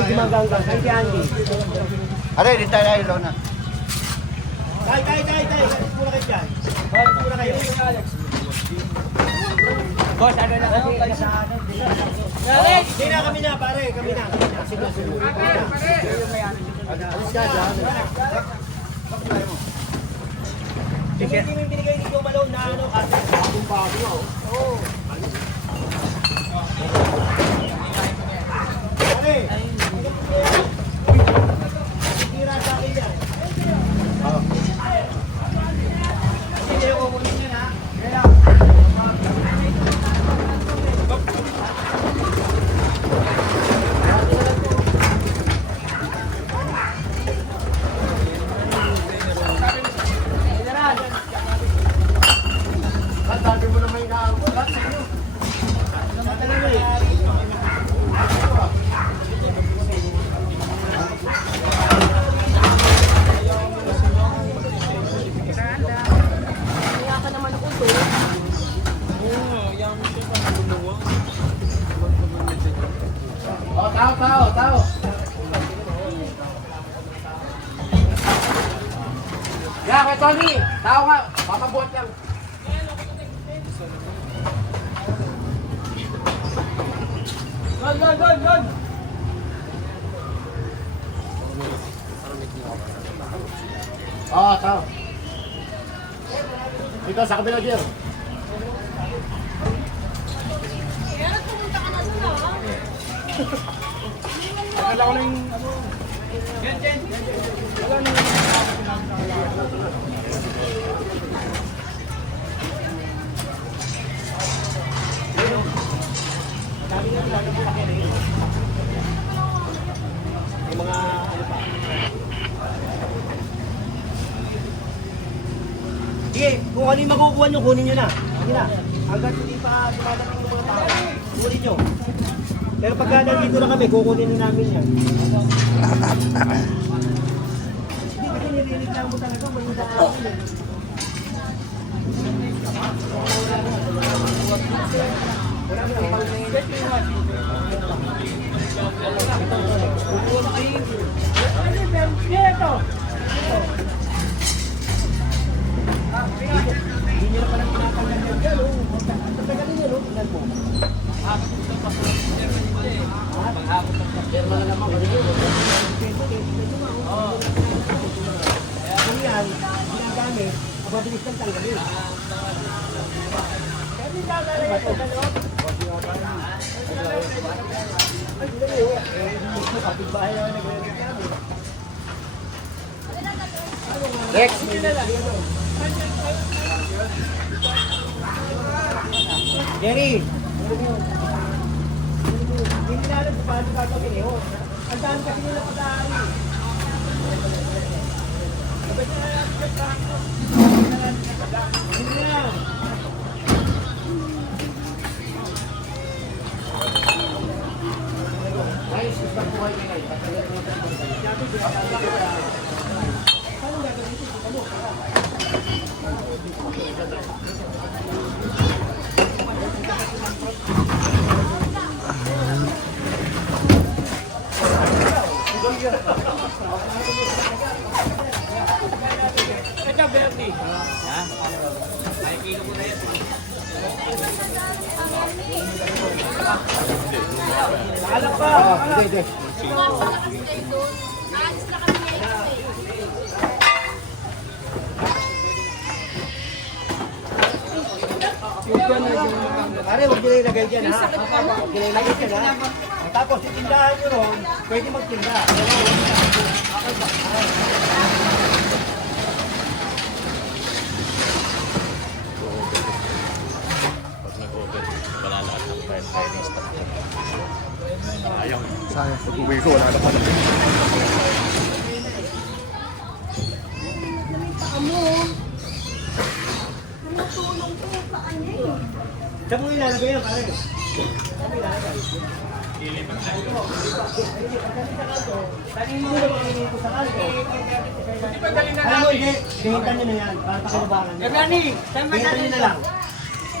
medyo maganggang. Kay Andy. Aray, di tayo ilaw na. Tay. Muna kayo dyan. Muna kayo. Boss, ano na kasi sa akin. Hindi na kami na, pare. Kami na. Sige. Alis ka dyan. Kasi hindi mo binigay ni Joe Malone na ano kasi bagong bago. Oo. Pare. Tira sa akin yan. Hindi ko kunin yan ha. Kaya. Sabi mo na may nakaulat sa inyo. Kaya ka naman ako to. Oh, tao. Yeah, kay Tony. Tao nga. Papabuhat lang. Gon. Oh, tao. Dito sa kabila dyan. Kaya pumunta ka na doon ah. Akala ko na yung ano. Jen. Wala na yung mga ano pa. Sige, kung ano yung makukuha nyo, kunin nyo na. Sige na. Hanggang hindi pa dumadating yung mga tao, kunin nyo. Pero pagka nandito na kami, kukunin na namin yan. Hindi kasi nirinig lang mo talaga, maganda akin eh. Wala mo lang hindi nyo na palang pinapagyan nyo dyan, oh. Ang tagalin nyo, no? Tingnan mo. Derma na naman, kasi yun. Kung yan, ginagamit, mabilis ng tanggalin. Kaya din gagawin ito, ano? Ay, dali, oh. Kapitbahay naman nagre-reklamo. Next! Jerry! Hindi na alam kung paano gagawin eh. Ang daan kasi nila pag-aari. Hindi na. Ayos, gusto ko kayo ngayon. Paano gagawin ito? Ano? Ito, Bernie. Ha? Ay, kilo ko na yan. Alak pa! Hindi. Aalis na kami ngayon eh. Pare, huwag nila ilagay dyan ha. Huwag nila ilagay dyan ha. Tapos, itindahan nyo ron, pwede magtinda. Pag nag-over, wala lahat ng fire stock. Ayaw. Sayang, pag-uwi ko, wala na pala. Tumutulong po paan niya eh. Saan mo ilalagay yan, pare? Saan mo ilalagay? Tanin mo na kami dito sa kanto. Alam mo, hindi. Hintan nyo na yan. Para pakinabangan nyo. Hintan nyo na lang.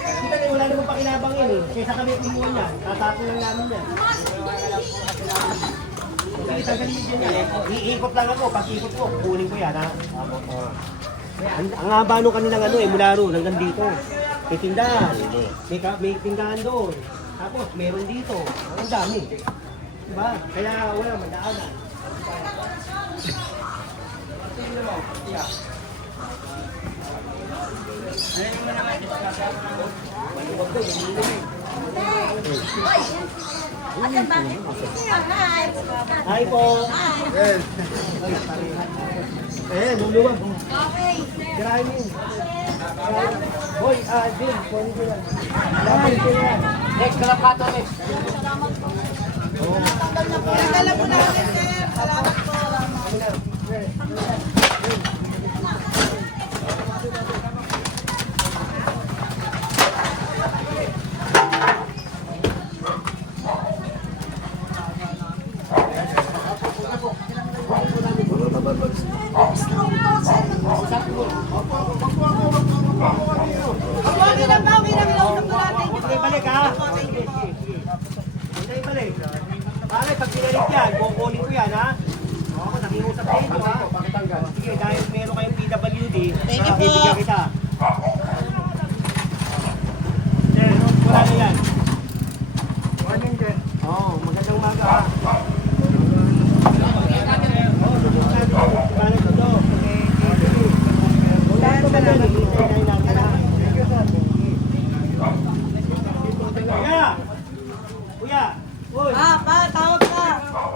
Kita nyo, wala namang pakinabang yun eh. Kaysa kami kumuha niyan. Tatapon lang namin yan. Sige, sasalinin dyan yan. Iikot lang ako. Pag ikot ko, kukunin ko yan, ha? Ang haba nung kanilang ano mula roon hanggang dito. May tindahan. May tindahan doon. Tapos meron dito. Ang dami. Diba? Kaya wala mandaanan. Hi po. Luluwag. Okay. Kirahin mo yun. Hoy, Jim, kunin ko yan. Laman ko yan. Next, kalapato, next. Dala po namin, sir. Salamat po. Okay lang ba? Okay lang. Ilausap po natin. Hintay balik, ha? Hintay balik. Pare, pag pinalit yan, kukunin ko yan, ha? Oo, nakiusap sa inyo, ha? Sige, dahil meron kayong PWD, bibigyan kita. Sir, wala na yan. Oo, magandang umaga, ha? Oo, lubog natin. Paano ito, do? Wala ito ba naman? Hintay natin, ha? Kuya! Kuya! Uy! Pa, tawag ka.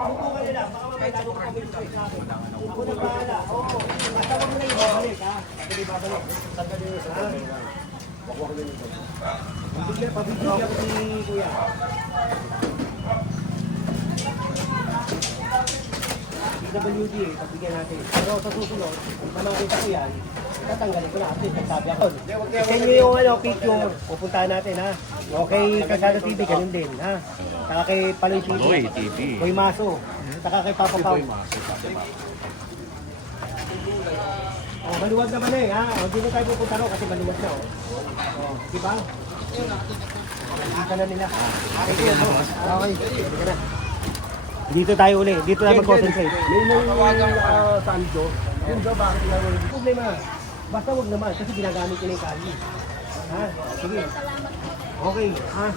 Buko ka nila, baka mamaya lalo ka kami sa akin. Ako na bahala, oo. Basta wag mo na ibabalik, ha? Hindi babalik. Sandali yun, sandali. Wakwak na yun. Pabigyan ko si Kuya. PWD, pabigyan natin. Pero sa susunod, kung makita ko yan, tatanggalin ko na kasi nagsabi ako. Send nyo yung picture, pupuntahan natin, ha? Okay, Kasada TV, ganun din, ha? Saka kay Paloy TV. Paloy TV. Boy Maso. Saka kay Papa Pao. Oh, maluwag naman eh, ha? O, hindi na tayo pupunta ro kasi maluwag na, oh. Oh, diba? Hindi ka na nila. Okay. Hindi ka na. Dito tayo uli. Dito tayo mag-concentrate. May Sanjo. Yun daw, bakit na problema? Basta wag naman kasi ginagamit ko na yung kali. Ha? Sige. Okay, ha?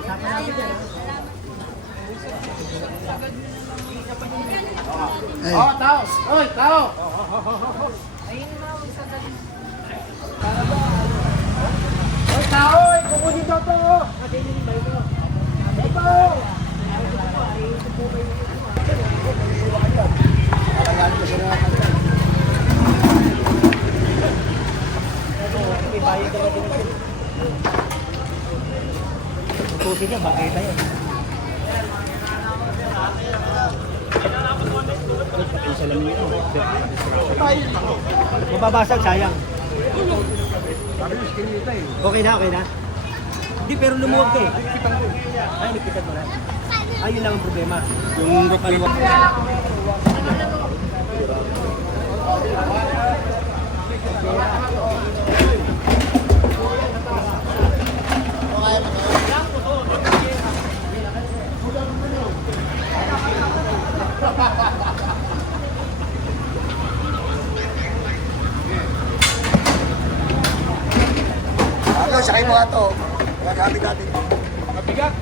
Saka natin yan, ha? Oh, tao! Oy, tao! Oy, tao! Kukunin daw to! Kasi yun yung ito. Ito! May bayad ka ba din natin? Tutusin ka, bakit tayo? Mababasag, sayang. Okay na, okay na. Hindi, pero lumuwag ka eh. Ay, nipitan mo na. Ayun lang ang problema. Yung kaliwa. Ano, sakay mo nga to. Mabigat. Mabigat?